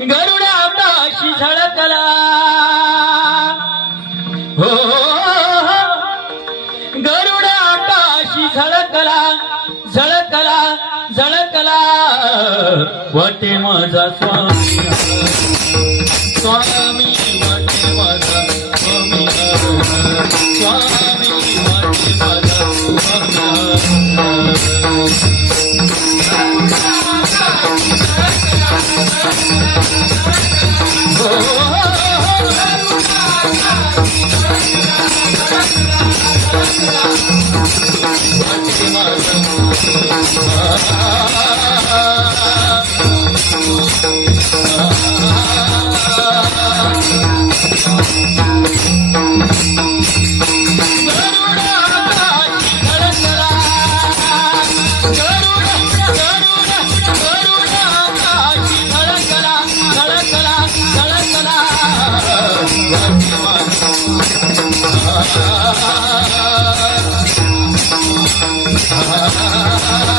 गरुडा आकाशी झळकला हो गरुडा आकाशी झळकला झळकला झळकला वाटे माझा स्वामी स्वामी वाटे माझा स्वामी स्वामी वाटे माझा Ah